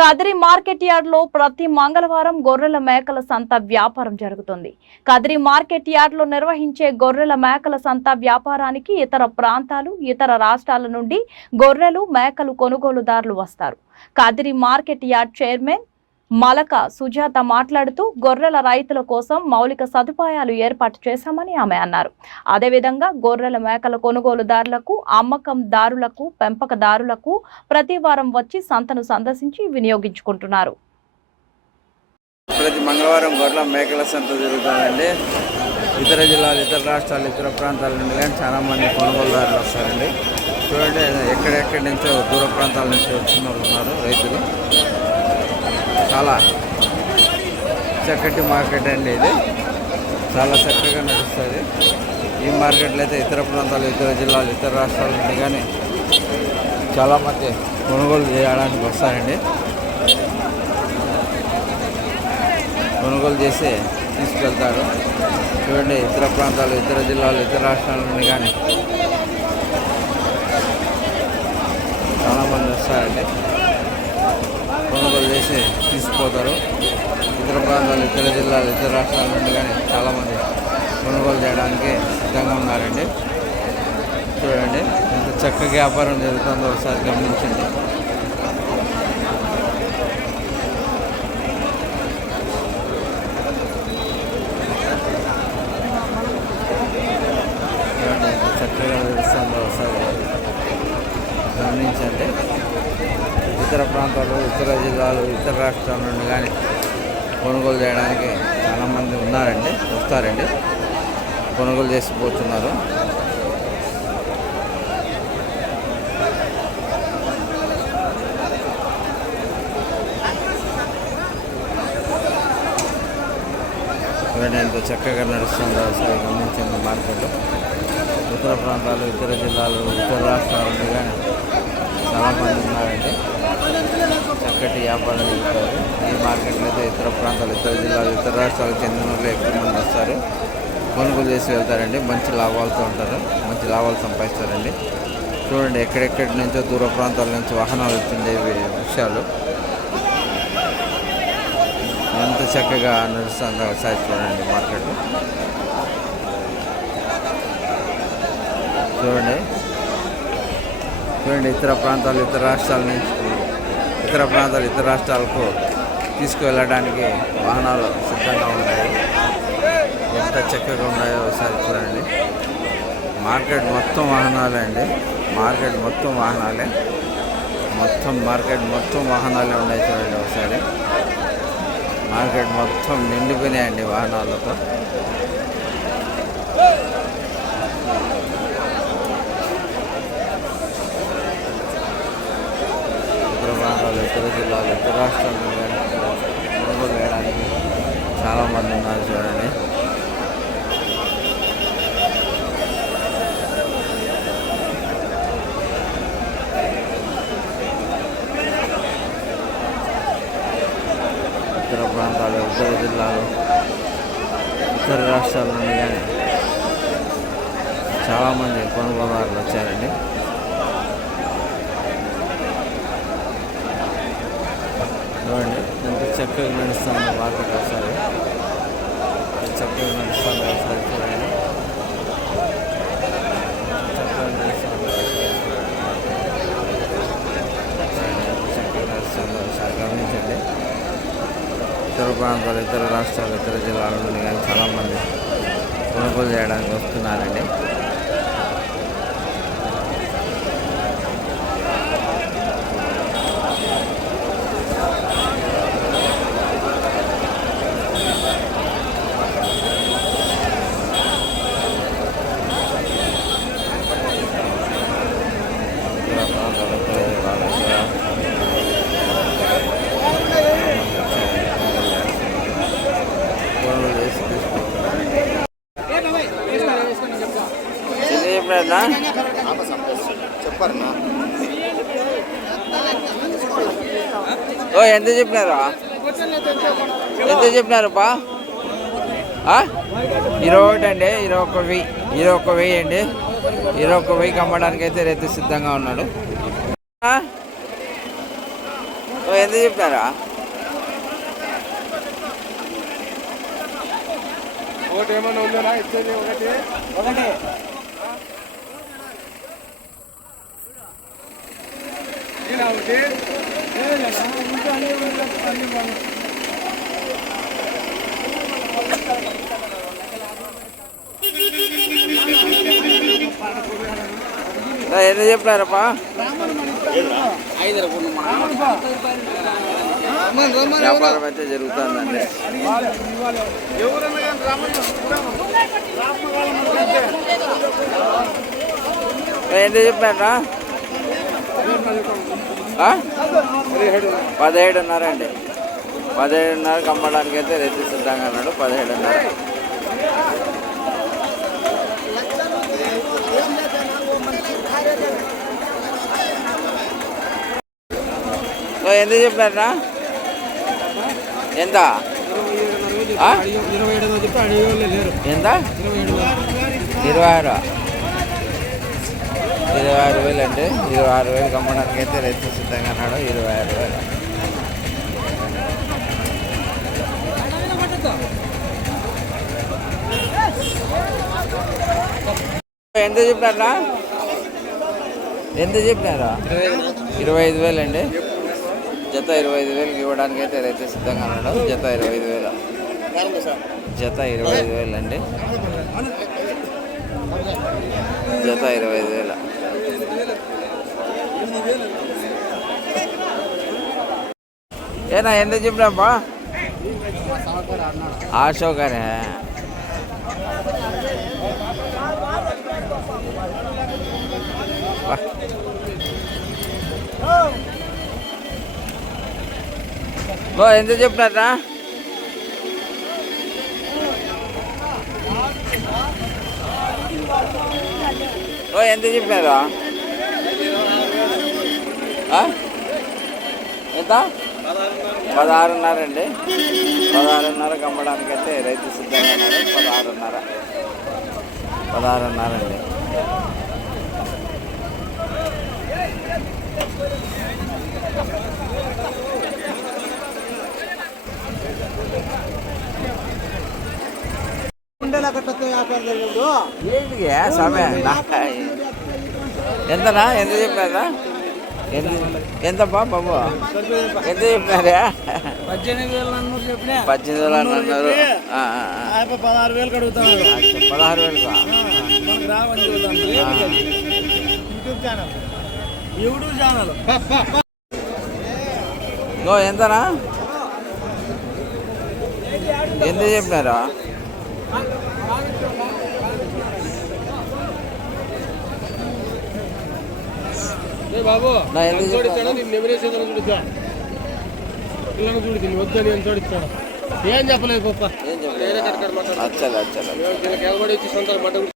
Kadiri market yard లో ప్రతి మంగళవారం గొర్రెల మేకల సంత వ్యాపారం జరుగుతుంది. కదిరి మార్కెట్ యార్డ్ లో నిర్వహించే గొర్రెల మేకల సంత వ్యాపారానికి ఇతర ప్రాంతాలు, ఇతర రాష్ట్రాల నుండి గొర్రెలు, మేకలు కొనుగోలుదారులు వస్తారు. Kadiri market yard chairman Malaka Sujatha మాట్లాడుతూ గొర్రెల రైతుల కోసం మౌలిక సదుపాయాలు ఏర్పాటు చేశామని ఆమె అన్నారు. అదేవిధంగా గొర్రెల మేకల కొనుగోలుదారులకు, అమ్మకందారులకు, పెంపకదారులకు ప్రతి వారం వచ్చి సంతను సందర్శించి వినియోగించుకుంటున్నారు. ప్రతి మంగళవారం గొర్రెల మేకల సంత జరుగుతుందండి. ఇతర జిల్లాలు, ఇతర రాష్ట్రాలు, ఇతర ప్రాంతాల నుండి కానీ చాలా మంది కొనుగోలుదారులు వస్తారండి. చూడండి, ఎక్కడెక్కడి నుంచో దూర ప్రాంతాల నుంచి వచ్చిన వాళ్ళు ఉన్నారు రైతులు. చాలా చక్కటి మార్కెట్ అండి ఇది. చాలా చక్కగా నడుస్తుంది ఈ మార్కెట్లో. అయితే ఇతర ప్రాంతాలు, ఇతర జిల్లాలు, ఇతర రాష్ట్రాల నుండి కానీ చాలామంది కొనుగోలు చేయడానికి వస్తారండి. కొనుగోలు చేసి తీసుకెళ్తారు. చూడండి, ఇతర ప్రాంతాలు, ఇతర జిల్లాలు, ఇతర రాష్ట్రాల నుండి కానీ చాలామంది వస్తారండి. కొనుగోలు చేసి తీసుకుపోతారు. ఇతర ప్రాంతాలు, ఇతర జిల్లాలు, ఇతర రాష్ట్రాల నుండి కానీ చాలామంది కొనుగోలు చేయడానికి సిద్ధంగా ఉన్నారండి. చూడండి, ఎంత చక్కగా వ్యాపారం జరుగుతుందో ఒకసారి గమనించండి. చూడండి, ఎంత చక్కగా జరుగుతుందో ఒకసారి గమనించండి. ఇతర ప్రాంతాలు, ఇతర జిల్లాలు, ఇతర రాష్ట్రాల నుండి కానీ కొనుగోలు చేయడానికి చాలామంది ఉన్నారండి, వస్తారండి, కొనుగోలు చేసిపోతున్నారు. చూడండి, ఎంత చక్కగా నడుస్తుందో ఒకసారి గమనించండి. మార్కెట్ ఇతర ప్రాంతాలు, ఇతర జిల్లాలు, ఇతర రాష్ట్రాల నుండి కానీ చాలామంది ఉన్నారండి. చక్కటి వ్యాపారం జరుగుతారు ఈ మార్కెట్లో. అయితే ఇతర ప్రాంతాలు, ఇతర జిల్లాలు, ఇతర రాష్ట్రాలకు చెందిన వాళ్ళు ఎక్కువ మంది వస్తారు, కొనుగోలు చేసి వెళ్తారండి. మంచి లాభాలతో ఉంటారు, మంచి లాభాలు సంపాదిస్తారండి. చూడండి, ఎక్కడెక్కడి నుంచో దూర ప్రాంతాల నుంచి వాహనాలు వచ్చిండే విషయాలు ఎంత చక్కగా నడుస్తుందో ఒకసారి చూడండి మార్కెట్. చూడండి, ఇతర ప్రాంతాలు, ఇతర రాష్ట్రాల నుంచి, ఇతర ప్రాంతాలు, ఇతర రాష్ట్రాలకు తీసుకువెళ్ళడానికి వాహనాలు సిద్ధంగా ఉన్నాయి. ఎంత చక్కగా ఉన్నాయో ఒకసారి చూడండి. మార్కెట్ మొత్తం వాహనాలే అండి. మార్కెట్ మొత్తం వాహనాలే, మార్కెట్ మొత్తం వాహనాలే ఉన్నాయి. చూడండి ఒకసారి, మార్కెట్ మొత్తం నిండిపోయినాయండి వాహనాలతో. ఇతర జిల్లాలు, ఇతర రాష్ట్రాల నుండి కొనుగోలు చేయడానికి చాలామంది ఉన్నారు. చూడండి, ఇతర ప్రాంతాలు, ఇతర జిల్లాలు, ఇతర రాష్ట్రాల నుండి కానీ చాలామంది కొనుగోలుదారులు వచ్చారండి. చూడండి, ఎంత చక్కగా నడుస్తుంది మార్కెట్. ఒకసారి చక్కగా నడుస్తుంది ఒకసారి చూడండి. చక్కగా నడుస్తుంది ఒకసారి గమనించండి. ఇతర ప్రాంతాలు, ఇతర రాష్ట్రాలు, ఇతర జిల్లాల నుండి కానీ చాలామంది కొనుగోలు చేయడానికి వస్తున్నారండి. చెప్పారన్నా ఎంత చెప్పినారు? ఎంత చెప్పినారు బా? 21 అండి, 21,000 అండి. 21,000 అమ్మడానికి అయితే రైతు సిద్ధంగా ఉన్నాడు. ఎంత చెప్పారా? ఒకటి ఏమన్నా ఉందా ఇచ్చేది? ఒకటి ఎంత చెప్పారప్పా? వ్యాపారం అయితే జరుగుతుందండి. ఎంత చెప్పారా? 17.5 అండి. 17.5 అమ్మడానికి అయితే రైతు సిద్ధంగా అన్నాడు. 17.5. ఎంత చెప్పారా? ఎంత? 26,000 అండి. 26,000 అమ్మడానికి అయితే రైతు సిద్ధంగా అన్నాడు. 26,000. ఎంత చెప్పారా? ఎంత చెప్పారా? 25,000 అండి. జత 25,000 ఇవ్వడానికి అయితే రైతు సిద్ధంగా అన్నాడు. జత 25,000. జత 25,000 అండి. జత 25,000. ఏనా ఎంత చెప్పినాపా? ఆశోకరే. ఎంత చెప్పినారా? ఎంత చెప్పినారా? ఎంత? 16.5 అండి. 16.5 అమ్మడానికి అయితే రైతు సిద్ధంగా ఉన్నారు. 16.5 అండి. ఎంతనా? ఎంత చెప్పారా? ఎంతప్పా బాబు? ఎంత చెప్పినారా? 18,000 అన్నారు. 16,000 అడుగుతున్నాడు. 16,000. ఎంతనా? ఎంత చెప్పినారా? బాబు ఎంత చెప్పారా? పిల్లలు చూడు వద్దని ఎంత చూడిస్తాడు. ఏం చెప్పలేదు గొప్ప. అచ్చలు వచ్చి సొంత మట